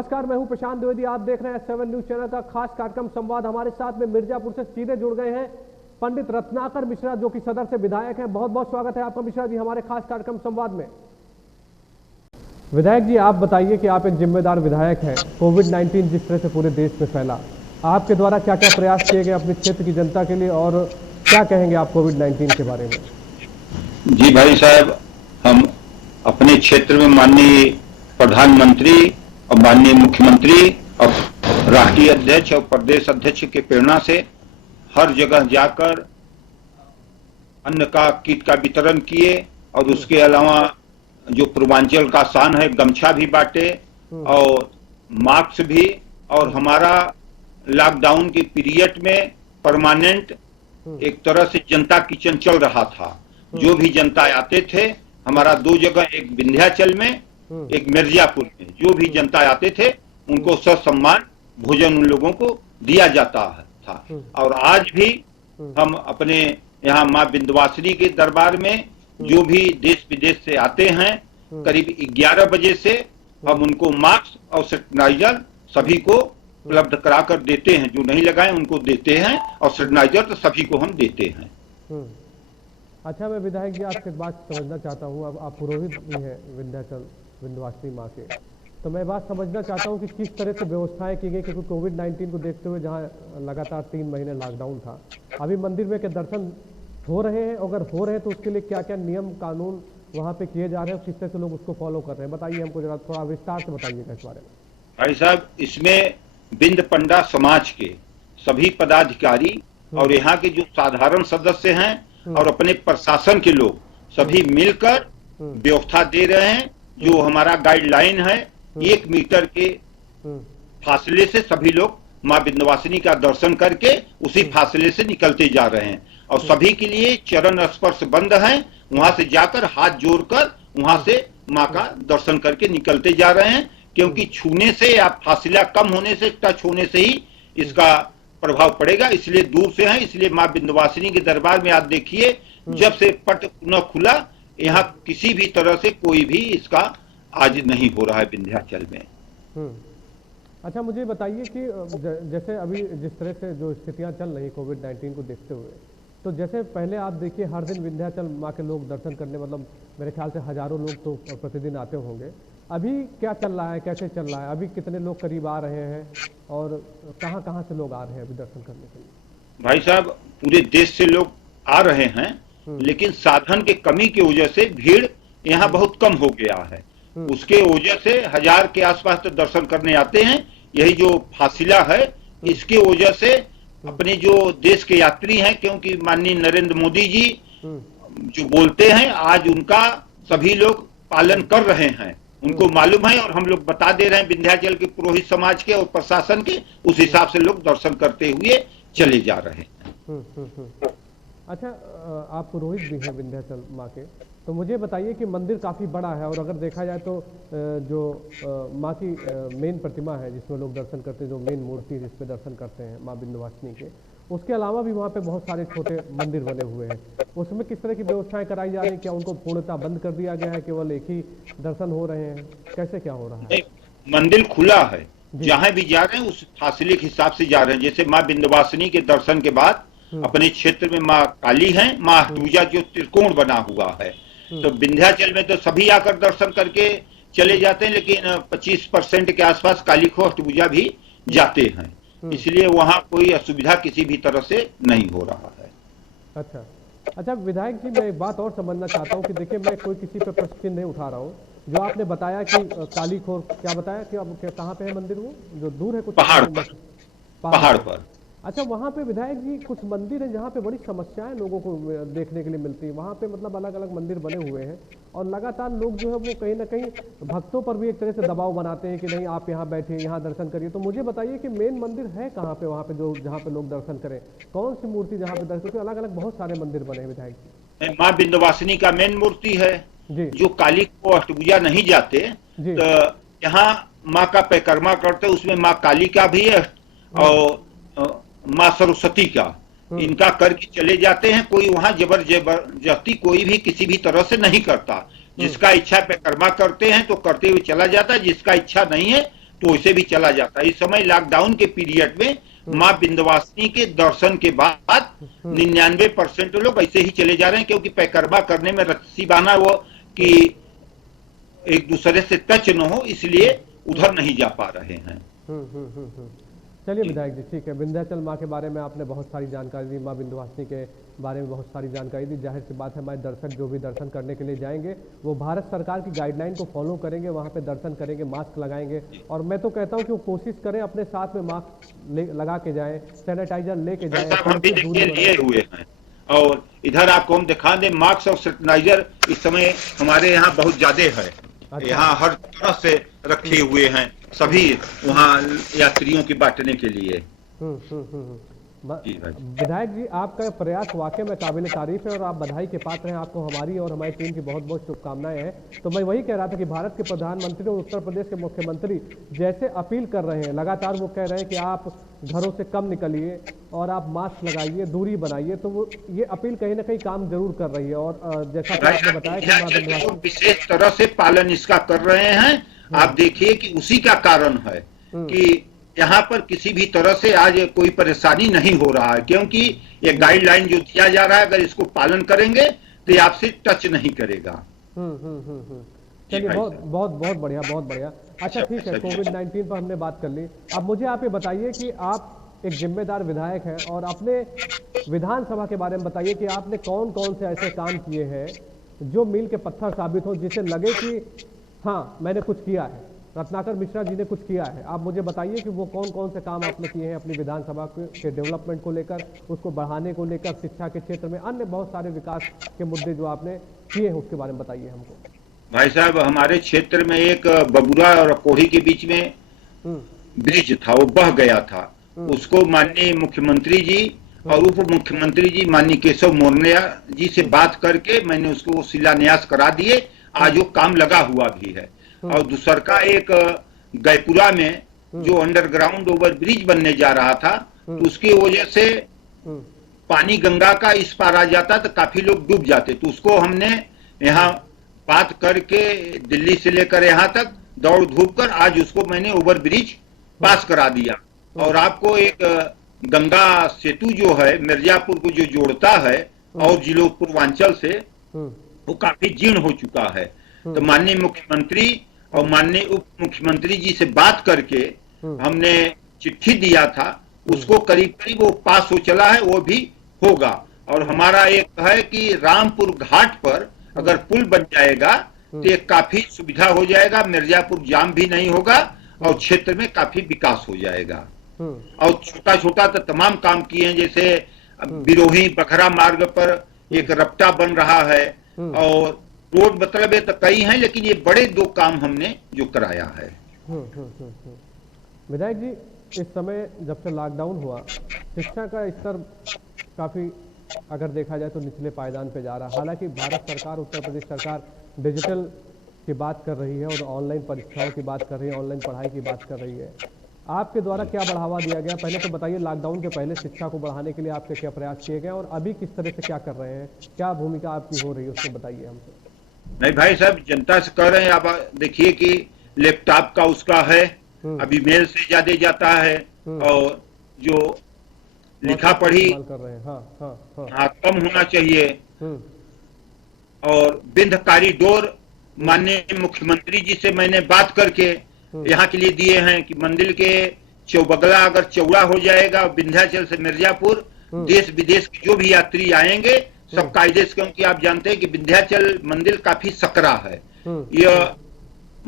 नमस्कार, मैं हूं प्रशांत द्विवेदी। आप देख रहे हैं 7 न्यूज चैनल का खास कार्यक्रम संवाद। हमारे साथ में मिर्जापुर से सीधे जुड़ गए हैं पंडित रत्नाकर मिश्रा, जो कि सदर से विधायक हैं। बहुत बहुत स्वागत है आपका मिश्रा जी हमारे खास कार्यक्रम संवाद में। विधायक जी, आप बताइए कि आप एक जिम्मेदार विधायक हैं। कोविड-19 जिस तरह से पूरे देश में फैला, आपके द्वारा क्या क्या प्रयास किए गए अपने क्षेत्र की जनता के लिए, और क्या कहेंगे आप कोविड-19 के बारे में? जी भाई साहब, हम अपने क्षेत्र में माननीय प्रधानमंत्री और माननीय मुख्यमंत्री और राष्ट्रीय अध्यक्ष और प्रदेश अध्यक्ष के प्रेरणा से हर जगह जाकर अन्न का किट का वितरण किए, और उसके अलावा जो पूर्वांचल का शान है, गमछा भी बांटे और मास्क भी। और हमारा लॉकडाउन के पीरियड में परमानेंट एक तरह से जनता किचन चल रहा था। जो भी जनता आते थे, हमारा 2 जगह, एक विंध्याचल में, एक मिर्जापुर में, जो भी जनता आते थे उनको ससम्मान भोजन उन लोगों को दिया जाता था। और आज भी हम अपने यहाँ माँ विंध्यवासिनी के दरबार में जो भी देश विदेश से आते हैं, करीब 11 बजे से हम उनको मास्क और सैनिटाइजर सभी को उपलब्ध करा कर देते हैं। जो नहीं लगाए उनको देते हैं, और सैनिटाइजर तो सभी को हम देते हैं। अच्छा, मैं विधायक जी आपसे बात समझना चाहता हूँ। अब आप पुरोहित भी हैं विंध्याचल विंध्यवासिनी माँ के, तो मैं बात समझना चाहता हूँ कि किस तरह से व्यवस्थाएं की गई, क्योंकि कोविड-19 को देखते हुए जहाँ लगातार 3 महीने लॉकडाउन था, अभी मंदिर में के दर्शन हो रहे हैं? अगर हो रहे हैं तो उसके लिए क्या क्या नियम कानून वहाँ पे किए जा रहे हैं, किस तरह से लोग उसको फॉलो कर रहे हैं? बताइए हमको जरा, थोड़ा विस्तार से बताइएगा इस बारे में। भाई साहब, इसमें बिंद पंडा समाज के सभी पदाधिकारी और यहाँ के जो साधारण सदस्य हैं और अपने प्रशासन के लोग सभी मिलकर व्यवस्था दे रहे हैं। जो हमारा गाइडलाइन है, 1 मीटर के फासले से सभी लोग माँ विंध्यवासिनी का दर्शन करके उसी फासले से निकलते जा रहे हैं। और सभी के लिए चरण स्पर्श बंद है। वहां से जाकर हाथ जोड़कर वहां से माँ का दर्शन करके निकलते जा रहे हैं, क्योंकि छूने से या फासला कम होने से, टच होने से ही इसका प्रभाव पड़ेगा। इसलिए दूर से हैं। इसलिए माँ विंध्यवासिनी के दरबार में आज देखिए, जब से पट न खुला, यहाँ किसी भी तरह से कोई भी इसका आज नहीं हो रहा है विंध्याचल में। अच्छा, मुझे बताइए कि जैसे अभी जिस तरह से जो स्थितियां चल रही कोविड-19 को देखते हुए, तो जैसे पहले आप देखिए हर दिन विंध्याचल माँ के लोग दर्शन करने, मतलब मेरे ख्याल से हजारों लोग तो प्रतिदिन आते होंगे। अभी क्या चल रहा है, कैसे चल रहा है? अभी कितने लोग करीब आ रहे हैं और कहाँ कहाँ से लोग आ रहे हैं अभी दर्शन करने के लिए? भाई साहब, पूरे देश से लोग आ रहे हैं, लेकिन साधन के कमी की वजह से भीड़ यहाँ बहुत कम हो गया है। उसके वजह से 1000 के आसपास तो दर्शन करने आते हैं। यही जो फासिला है, इसके वजह से अपने जो देश के यात्री हैं, क्योंकि माननीय नरेंद्र मोदी जी जो बोलते हैं, आज उनका सभी लोग पालन कर रहे हैं। उनको मालूम है, और हम लोग बता दे रहे हैं विंध्याचल के पुरोहित समाज के और प्रशासन के, उस हिसाब से लोग दर्शन करते हुए चले जा रहे हैं। अच्छा, आप पुरोहित भी हैं विंध्याचल माँ के, तो मुझे बताइए कि मंदिर काफ़ी बड़ा है, और अगर देखा जाए तो जो माँ की मेन प्रतिमा है जिसमें लोग दर्शन करते हैं, जो मेन मूर्ति है जिसपे दर्शन करते हैं माँ विंध्यवासिनी के, उसके अलावा भी वहाँ पे बहुत सारे छोटे मंदिर बने हुए हैं। उसमें किस तरह की व्यवस्थाएं कराई जा रही है? क्या उनको पूर्णतः बंद कर दिया गया है, केवल एक ही दर्शन हो रहे हैं? कैसे क्या हो रहा है? मंदिर खुला है, जहाँ भी जा रहे हैं उस फासले के हिसाब से जा रहे हैं। जैसे माँ विंध्यवासिनी के दर्शन के बाद अपने क्षेत्र में माँ काली है, माँ अष्टभुजा जो त्रिकोण बना हुआ है, तो विंध्याचल में तो सभी आकर दर्शन करके चले जाते हैं, लेकिन 25% के आसपास काली को अष्टभुजा भी जाते हैं। इसलिए वहाँ कोई असुविधा किसी भी तरह से नहीं हो रहा है। अच्छा विधायक जी, मैं एक बात और समझना चाहता हूँ कि देखिए, मैं कोई किसी पे प्रश्न नहीं उठा रहा हूँ। जो आपने बताया कि काली खोर, क्या बताया कि अब कहाँ पे है मंदिर? वो जो दूर है कुछ पहाड़ पर। अच्छा, वहाँ पे विधायक जी कुछ मंदिर है जहाँ पे बड़ी समस्याएं लोगों को देखने के लिए मिलती है। वहाँ पे मतलब अलग अलग मंदिर बने हुए हैं, और लगातार लोग जो है वो कहीं ना कहीं भक्तों पर भी एक तरह से दबाव बनाते हैं कि नहीं, आप यहाँ बैठिए, यहाँ दर्शन करिए। तो मुझे बताइए कि मेन मंदिर है कहाँ पे वहाँ पे, जो जहाँ पे लोग दर्शन करें? कौन सी मूर्ति जहाँ पे दर्शन? अलग अलग बहुत सारे मंदिर बने हैं विधायक जी। माँ विंध्यवासिनी का मेन मूर्ति है। जो काली को अष्टभुजा नहीं जाते, तो यहाँ माँ का परिक्रमा करते, उसमें माँ काली का भी है और माँ सरस्वती का, इनका करके चले जाते हैं। कोई वहां जबरदस्ती कोई भी किसी भी तरह से नहीं करता। जिसका इच्छा परिक्रमा करते हैं तो करते हुए चला जाता है, जिसका इच्छा नहीं है तो उसे भी चला जाता। इस समय लॉकडाउन के पीरियड में माँ विंध्यवासिनी के दर्शन के बाद 99% लोग ऐसे ही चले जा रहे हैं, क्योंकि पैकरबा करने में रस्सी बांधा वो कि एक दूसरे से टच न हो, इसलिए उधर नहीं जा पा रहे हैं। चलिए विधायक जी, ठीक है। विंध्याचल माँ के बारे में आपने बहुत सारी जानकारी दी, माँ विंध्यवासिनी के बारे में बहुत सारी जानकारी दी। जाहिर सी बात है, हमारे दर्शक जो भी दर्शन करने के लिए जाएंगे वो भारत सरकार की गाइडलाइन को फॉलो करेंगे, वहाँ पे दर्शन करेंगे, मास्क लगाएंगे। और मैं तो कहता हूँ कि वो कोशिश करें अपने साथ में मास्क लगा के जाएं, सैनिटाइजर लेके जाएं, हम भी लिए हुए हैं। और इधर आपको हम दिखा दें, मास्क और सैनिटाइजर इस समय हमारे यहाँ बहुत ज्यादा है। अच्छा। यहाँ हर तरह से रखे हुए हैं सभी वहाँ यात्रियों की बांटने के लिए। विधायक जी, आपका प्रयास वाकई में काबिल तारीफ है और आप बधाई के पात्र हैं। आपको हमारी और हमारी टीम की बहुत बहुत शुभकामनाएं हैं। तो मैं वही कह रहा था कि भारत के प्रधानमंत्री और उत्तर प्रदेश के मुख्यमंत्री जैसे अपील कर रहे हैं, लगातार वो कह रहे हैं कि आप घरों से कम निकलिए और आप मास्क लगाइए, दूरी बनाइए, तो वो ये अपील कहीं ना कहीं काम जरूर कर रही है। और जैसा कि आपने बताया कि विशेष तरह से पालन इसका कर रहे हैं। आप देखिए कि उसी का कारण है कि यहाँ पर किसी भी तरह से आज कोई परेशानी नहीं हो रहा है, क्योंकि ये गाइडलाइन जो दिया जा रहा है, अगर इसको पालन करेंगे तो ये आपसे टच नहीं करेगा। चलिए, बहुत बहुत बहुत बढ़िया, बहुत बढ़िया। अच्छा, ठीक है, कोविड-19 पर हमने बात कर ली। अब मुझे आप ये बताइए कि आप एक जिम्मेदार विधायक हैं और अपने विधानसभा के बारे में बताइए कि आपने कौन कौन से ऐसे काम किए हैं जो मील के पत्थर साबित हो, जिससे लगे कि हाँ मैंने कुछ किया है, रत्नाकर मिश्रा जी ने कुछ किया है। आप मुझे बताइए कि वो कौन कौन से काम आपने किए हैं अपनी विधानसभा के डेवलपमेंट को लेकर, उसको बढ़ाने को लेकर, शिक्षा के क्षेत्र में, अन्य बहुत सारे विकास के मुद्दे जो आपने किए हैं उसके बारे में बताइए हमको। भाई साहब, हमारे क्षेत्र में एक बबुरा और कोढ़ी के बीच में ब्रिज था, वो बह गया था। उसको माननीय मुख्यमंत्री जी और उप मुख्यमंत्री जी माननीय केशव मौर्य जी से बात करके मैंने उसको शिलान्यास करा दिए। आज वो काम लगा हुआ भी है। और दूसरा का एक गैपुरा में जो अंडरग्राउंड ओवर ब्रिज बनने जा रहा था, तो उसकी वजह से पानी गंगा का इस पार आ जाता तो काफी लोग डूब जाते। तो उसको हमने यहाँ बात करके दिल्ली से लेकर यहाँ तक दौड़ धूप कर आज उसको मैंने ओवर ब्रिज पास करा दिया। और आपको एक गंगा सेतु जो है मिर्जापुर को जो जोड़ता है और जिलों पूर्वांचल से, वो काफी जीर्ण हो चुका है। तो माननीय मुख्यमंत्री और माननीय उप मुख्यमंत्री जी से बात करके हमने चिट्ठी दिया था, उसको करीब करीब वो पास हो चला है, वो भी होगा। और हमारा एक है कि रामपुर घाट पर अगर पुल बन जाएगा तो ये काफी सुविधा हो जाएगा, मिर्जापुर जाम भी नहीं होगा और क्षेत्र में काफी विकास हो जाएगा। और छोटा छोटा तो तमाम काम किए हैं, जैसे बिरोही बखरा मार्ग पर एक रपटा बन रहा है और रोड मतलब तो कई हैं, लेकिन ये बड़े दो काम हमने जो कराया है। विधायक जी, इस समय जब से लॉकडाउन हुआ, शिक्षा का स्तर काफी अगर देखा जाए तो निचले पायदान पे जा रहा है। हालांकि भारत सरकार, उत्तर प्रदेश सरकार डिजिटल की बात कर रही है और ऑनलाइन परीक्षाओं की बात कर रही है, ऑनलाइन पढ़ाई की बात कर रही है। आपके द्वारा क्या बढ़ावा दिया गया? पहले तो बताइए, लॉकडाउन के पहले शिक्षा को बढ़ाने के लिए आपके क्या प्रयास किए गए और अभी किस तरह से क्या कर रहे हैं, क्या भूमिका आपकी हो रही है, उसको बताइए हमसे। नहीं भाई साहब, जनता से कह रहे हैं। आप देखिए कि लैपटॉप का उसका है, अभी मेल से ज्यादा जाता है और जो लिखा पढ़ी कर रहे हैं, हाँ कम होना चाहिए। और विंध्य कॉरिडोर माननीय मुख्यमंत्री जी से मैंने बात करके यहाँ के लिए दिए हैं कि मंदिर के चौबगला अगर चौड़ा हो जाएगा, विंध्याचल से मिर्जापुर, देश विदेश के जो भी यात्री आएंगे सब कायदे से, क्योंकि आप जानते हैं कि विंध्याचल मंदिर काफी सकरा है। यह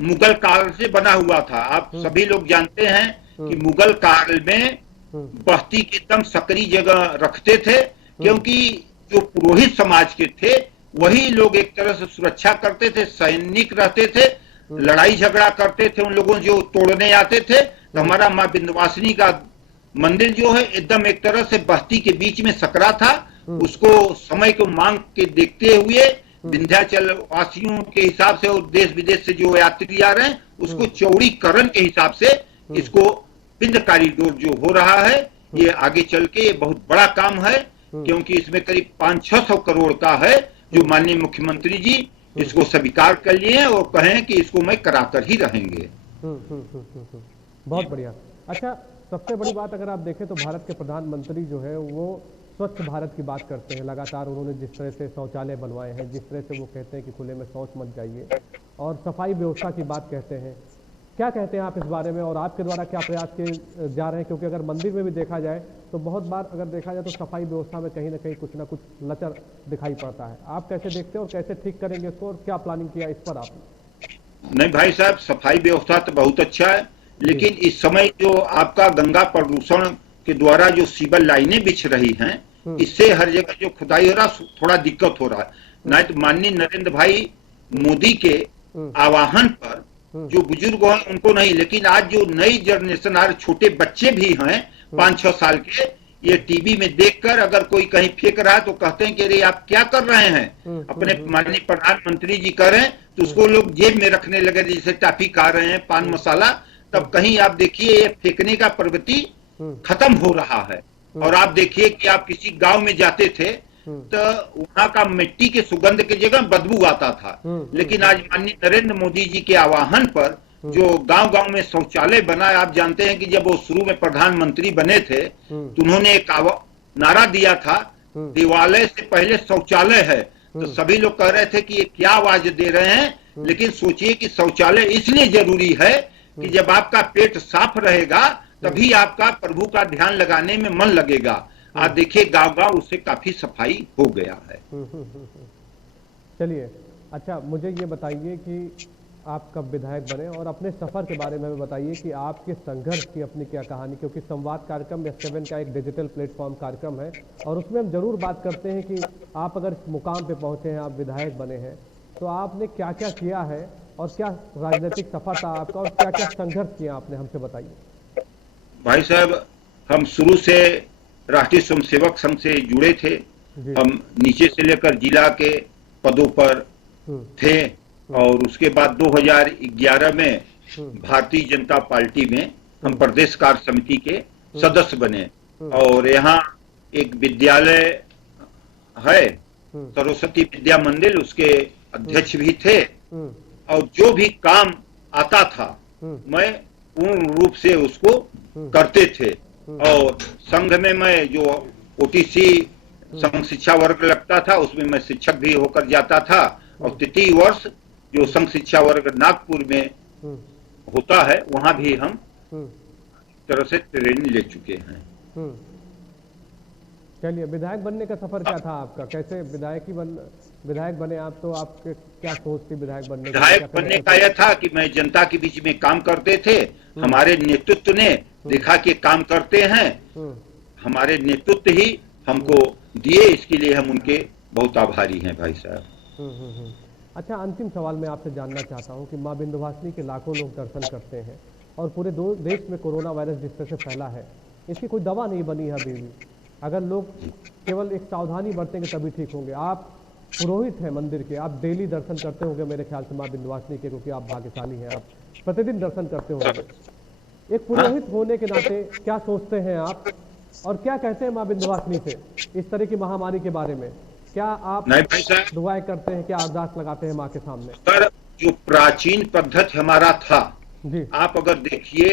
मुगल काल से बना हुआ था। आप सभी लोग जानते हैं कि मुगल काल में बस्ती के एकदम सकरी जगह रखते थे, क्योंकि जो पुरोहित समाज के थे वही लोग एक तरह से सुरक्षा करते थे, सैनिक रहते थे, लड़ाई झगड़ा करते थे उन लोगों जो तोड़ने आते थे। तो हमारा माँ विंध्यवासिनी का मंदिर जो है एकदम एक तरह से बस्ती के बीच में सकरा था। उसको समय को मांग के देखते हुए विंध्याचल वासियों के हिसाब से और देश विदेश से जो यात्री आ रहे हैं उसको चौड़ीकरण के हिसाब से इसको विंध्य कॉरिडोर जो हो रहा है, ये आगे चल के ये बहुत बड़ा काम है, क्योंकि इसमें करीब 500-600 करोड़ का है, जो माननीय मुख्यमंत्री जी इसको स्वीकार कर लिए हैं और कहें कि इसको मैं कराकर ही रहेंगे। बहुत बढ़िया। अच्छा, सबसे बड़ी बात अगर आप देखें तो भारत के प्रधानमंत्री जो है वो स्वच्छ भारत की बात करते हैं। लगातार उन्होंने जिस तरह से शौचालय बनवाए हैं, जिस तरह से वो कहते हैं कि खुले में शौच मत जाइए, और सफाई व्यवस्था की बात कहते हैं, क्या कहते हैं आप इस बारे में, और आपके द्वारा क्या प्रयास किए जा रहे हैं? क्योंकि अगर मंदिर में भी देखा जाए तो बहुत बार अगर देखा जाए तो सफाई व्यवस्था में कहीं ना कहीं कुछ ना कुछ लचर दिखाई पड़ता है। आप कैसे देखते हैं और कैसे ठीक करेंगे इसको, और क्या प्लानिंग किया इस पर आपने? नहीं भाई साहब, सफाई व्यवस्था तो बहुत अच्छा है, जी। लेकिन इस समय जो आपका गंगा प्रदूषण के द्वारा जो सीवर लाइनें बिछ रही हैं, हम्म। इससे हर जगह जो खुदाई हो रहा थोड़ा दिक्कत हो रहा है। नहीं तो माननीय नरेंद्र भाई मोदी के हम्म। आह्वान पर हम्म। जो बुजुर्ग हैं उनको नहीं, लेकिन आज जो नई जनरेशन आ रही, छोटे बच्चे भी हैं 5-6 साल के, ये टीवी में देखकर अगर कोई कहीं फेंक रहा है तो कहते हैं कि अरे आप क्या कर रहे हैं, अपने माननीय प्रधानमंत्री जी कर रहे हैं, तो उसको लोग जेब में रखने लगे, जैसे टाफी खा रहे हैं, पान मसाला। तब कहीं आप देखिए ये फेंकने का प्रवृत्ति खत्म हो रहा है। और आप देखिए कि आप किसी गांव में जाते थे तो वहां का मिट्टी के सुगंध की जगह बदबू आता था, लेकिन आज माननीय नरेंद्र मोदी जी के आह्वान पर जो गांव-गांव में शौचालय बना है, आप जानते हैं कि जब वो शुरू में प्रधानमंत्री बने थे तो उन्होंने एक नारा दिया था, देवालय से पहले शौचालय है। तो सभी लोग कह रहे थे कि ये क्या आवाज दे रहे हैं, लेकिन सोचिए कि शौचालय इसलिए जरूरी है कि जब आपका पेट साफ रहेगा तभी आपका प्रभु का ध्यान लगाने में मन लगेगा। आप देखिए गांव-गांव उससे काफी सफाई हो गया है। चलिए, अच्छा मुझे ये बताइए कि आप कब विधायक बने, और अपने सफ़र के बारे में हमें बताइए कि आपके संघर्ष की अपनी क्या कहानी, क्योंकि संवाद कार्यक्रम S7 का एक डिजिटल प्लेटफॉर्म कार्यक्रम है, और उसमें हम जरूर बात करते हैं कि आप अगर इस मुकाम पे पहुंचे हैं, आप विधायक बने हैं, तो आपने क्या क्या किया है और क्या राजनीतिक सफर था आपका, और क्या क्या संघर्ष किया आपने, हमसे बताइए। भाई साहब, हम शुरू से राष्ट्रीय स्वयंसेवक संघ से जुड़े थे। हम नीचे से लेकर जिला के पदों पर थे, और उसके बाद 2011 में भारतीय जनता पार्टी में हम प्रदेश कार्य समिति के सदस्य बने। और यहाँ एक विद्यालय है, सरस्वती विद्या मंदिर, उसके अध्यक्ष भी थे, और जो भी काम आता था मैं पूर्ण रूप से उसको करते थे। और संघ में मैं जो OTC संघ शिक्षा वर्ग लगता था उसमें मैं शिक्षक भी होकर जाता था, और तृतीय वर्ष जो संघ शिक्षा वर्ग नागपुर में होता है वहां भी हम तरह से ट्रेनिंग ले चुके हैं। चलिए, विधायक बनने का सफर क्या था आपका, कैसे विधायक बने आप, तो आपके क्या सोच थी विधायक बनने की? विधायक बनने का यह था कि मैं जनता के बीच में काम करते थे, हमारे नेतृत्व ने देखा कि काम करते हैं, हमारे नेतृत्व ही हमको दिए, इसके लिए हम उनके बहुत आभारी हैं भाई साहब। अच्छा, अंतिम सवाल मैं आपसे जानना चाहता हूं कि मां विंध्यवासिनी के लाखों लोग दर्शन करते हैं, और पूरे देश में कोरोना वायरस जिस तरह से फैला है, इसकी कोई दवा नहीं बनी है अभी भी। अगर लोग केवल एक सावधानी बरतेंगे तभी ठीक होंगे। आप पुरोहित हैं मंदिर के, आप डेली दर्शन करते होंगे मेरे ख्याल से मां विंध्यवासिनी के, क्योंकि आप भाग्यशाली हैं, आप प्रतिदिन दर्शन करते होंगे। एक पुरोहित होने के नाते क्या सोचते हैं आप, और क्या कहते हैं मां विंध्यवासिनी से इस तरह की महामारी के बारे में? क्या आप दुआएं करते हैं, क्या अरदास लगाते हैं माँ के सामने? सर, जो प्राचीन पद्धति हमारा था जी, आप अगर देखिए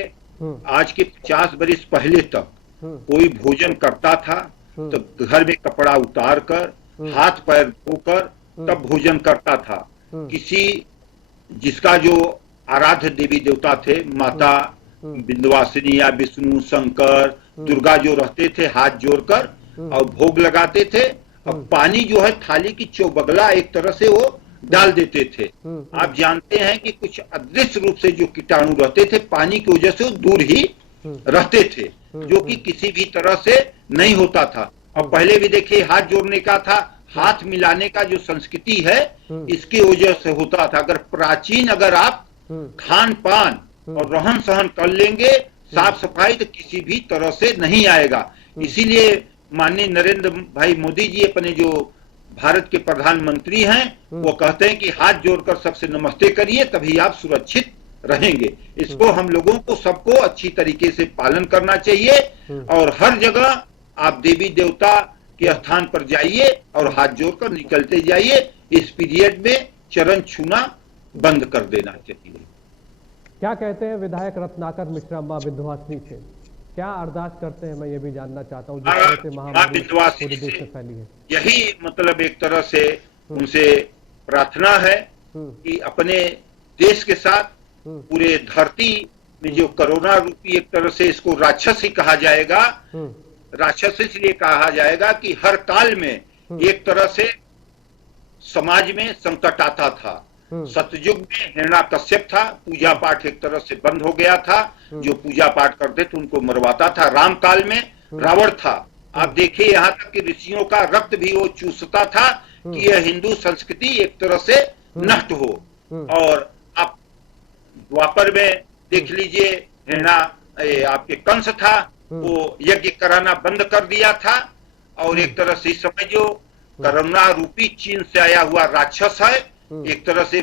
आज के 50 वर्ष पहले तक कोई भोजन करता था तो घर में कपड़ा उतार कर हाथ पैर धोकर तब भोजन करता था। किसी जिसका जो आराध्य देवी देवता थे, माता विंध्यवासिनी या विष्णु, शंकर, दुर्गा जो रहते थे, हाथ जोड़कर और भोग लगाते थे, और पानी जो है थाली की चौबगला एक तरह से वो डाल देते थे। आप जानते हैं कि कुछ अदृश्य रूप से जो कीटाणु रहते थे पानी की वजह से दूर ही रहते थे, जो कि किसी भी तरह से नहीं होता था। और पहले भी देखिए हाथ जोड़ने का था, हाथ मिलाने का जो संस्कृति है इसकी वजह से होता था। अगर प्राचीन अगर आप खान पान और रहन सहन कर लेंगे, साफ सफाई, तो किसी भी तरह से नहीं आएगा। इसीलिए माननीय नरेंद्र भाई मोदी जी अपने जो भारत के प्रधानमंत्री हैं वो कहते हैं कि हाथ जोड़कर सबसे नमस्ते करिए, तभी आप सुरक्षित रहेंगे। इसको हम लोगों को सबको अच्छी तरीके से पालन करना चाहिए, और हर जगह आप देवी देवता के स्थान पर जाइए और हाथ जोड़कर निकलते जाइए। इस पीरियड में चरण छूना बंद कर देना चाहिए। क्या कहते हैं विधायक रत्नाकर मिश्रा मां विंध्यवासिनी से? क्या अरदास करते हैं, मैं ये भी जानना चाहता हूँ, जिस तरह से मां महामारी विंध्यवासिनी पूरे देश से में फैली है। यही मतलब एक तरह से उनसे प्रार्थना है कि अपने देश के साथ पूरे धरती में जो कोरोना रूपी एक तरह से इसको राक्षस ही कहा जाएगा, राक्षस इसलिए कहा जाएगा कि हर काल में एक तरह से समाज में संकट आता था। सतयुग में हिरण्याकश्यप था, पूजा पाठ एक तरह से बंद हो गया था, जो पूजा पाठ करते थे उनको मरवाता था। राम काल में रावण था। आप देखिए यहाँ तक कि ऋषियों का रक्त भी वो चूसता था कि यह हिंदू संस्कृति एक तरह से नष्ट हो। और आप द्वापर में देख लीजिए, हिरणा आपके कंस था, वो यज्ञ कराना बंद कर दिया था। और एक तरह से इस समय जो कोरोना रूपी चीन से आया हुआ राक्षस है, एक तरह से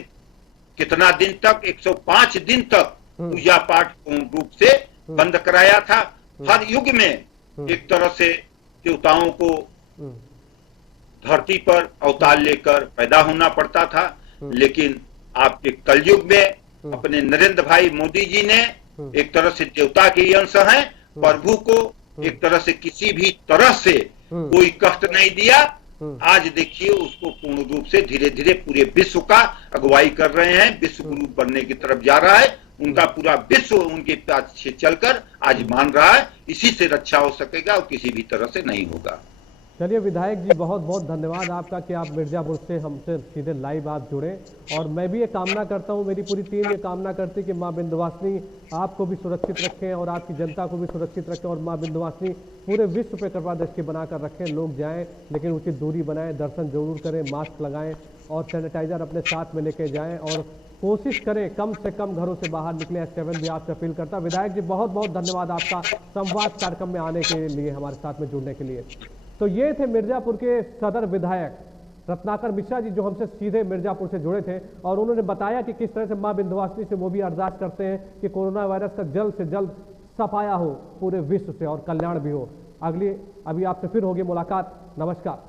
कितना दिन तक 105 दिन तक पूजा पाठ पूर्ण रूप से बंद कराया था। हर युग में एक तरह से देवताओं को धरती पर अवतार लेकर पैदा होना पड़ता था, लेकिन आपके कलयुग में अपने नरेंद्र भाई मोदी जी ने एक तरह से देवता के अंश हैं, प्रभु को एक तरह से किसी भी तरह से कोई कष्ट नहीं दिया। आज देखिए उसको पूर्ण रूप से धीरे धीरे पूरे विश्व का अगुवाई कर रहे हैं, विश्व गुरु बनने की तरफ जा रहा है। उनका पूरा विश्व उनके पीछे चलकर आज मान रहा है, इसी से रक्षा हो सकेगा और किसी भी तरह से नहीं होगा। चलिए विधायक जी, बहुत बहुत धन्यवाद आपका कि आप मिर्जापुर से हमसे सीधे लाइव आप जुड़े। और मैं भी ये कामना करता हूँ, मेरी पूरी टीम ये कामना करती है कि माँ विंध्यवासिनी आपको भी सुरक्षित रखें और आपकी जनता को भी सुरक्षित रखें, और माँ विंध्यवासिनी पूरे विश्व पे कृपा दृष्टि बनाकर रखें। लोग जाएं लेकिन उचित दूरी बनाएं, दर्शन जरूर करें, मास्क लगाएं और सैनिटाइजर अपने साथ में लेके जाएं, और कोशिश करें कम से कम घरों से बाहर निकले। S7 भी आपसे अपील करता है। विधायक जी, बहुत बहुत धन्यवाद आपका संवाद कार्यक्रम में आने के लिए, हमारे साथ में जुड़ने के लिए। तो ये थे मिर्जापुर के सदर विधायक रत्नाकर मिश्रा जी, जो हमसे सीधे मिर्जापुर से जुड़े थे, और उन्होंने बताया कि किस तरह से मां विंध्यवासिनी से वो भी अरदास करते हैं कि कोरोना वायरस का जल्द से जल्द सफाया हो पूरे विश्व से और कल्याण भी हो। अभी आपसे फिर होगी मुलाकात। नमस्कार।